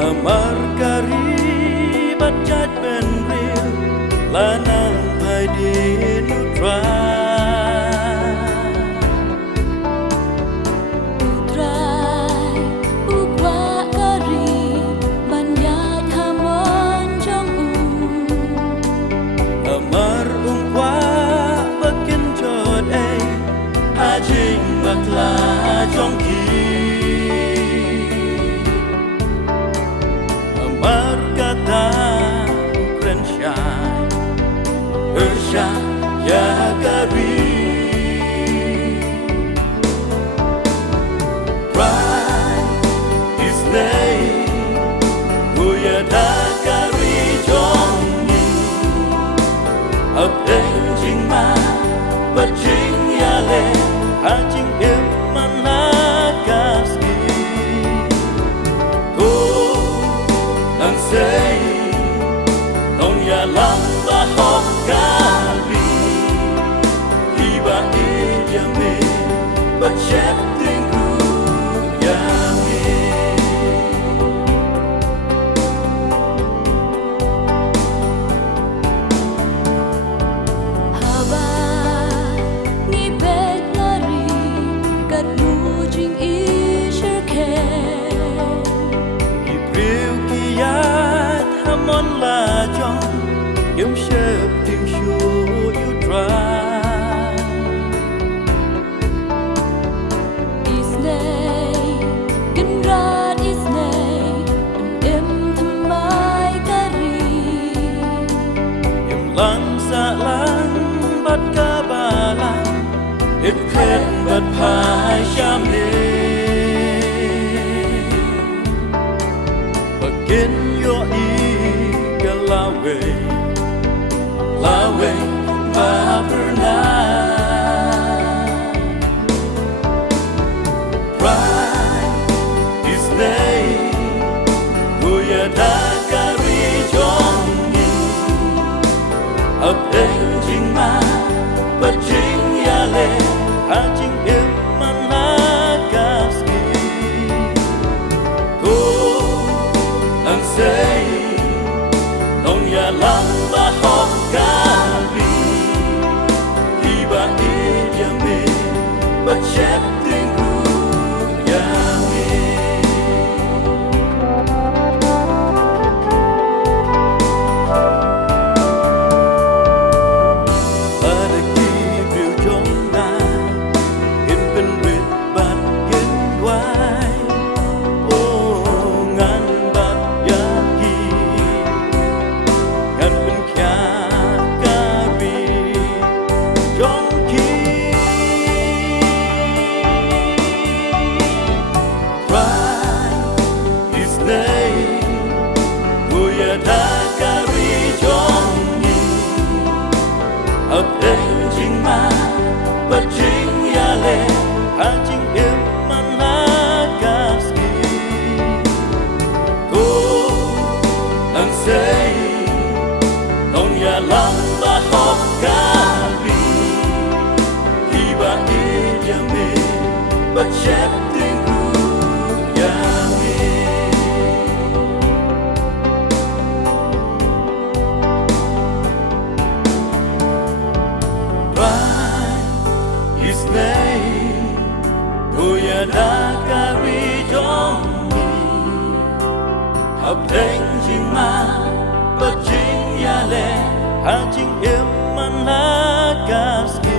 Margari bachat ben real lanang padi nutra utrai ukwa kari banyat hamon jong amar ungkwa bakin chod ai ajing makla jong ki Ersha ya kari Pride is name Guya da kari jongi Up đến chính ma Bất chính ya le Ha chính im man na kaski Cô đang say Nông ya lang ba hốc kari Iba ijame Bacep tinggu yami haba ni bet lari kat nu jing I shirke Ibriu kiyat hamon la jong Yum shep ting shu you try Isnay Genrat isnay Im thamai kari Yum lang sa lang bat ka balang It khen bat phai sham ni Begin your eagle away Lawe ba pernah Pride is name Guya da kari jongi Up đến chính ma Bất chính ya le Ha chính im man ha kaski Cô đang say Nông ya lang ba hốc kari Iba ijame Bacep tinggu yami Pada kibriu jong na In pen wit bat gin wai Oh ngan bat yaki Ngan pen kya kari jong ki Pride is name Guya da kari jongi Up đến chính ma Bất chính ya le Ha chính im man ha kaski Cô đang say Nông ya lang ba hốc kari Iba ijame Bacep tinggu yami His name Guya da kari jongi Hợp đến chính ma Bất chính ya le Ha chính im man ha kaski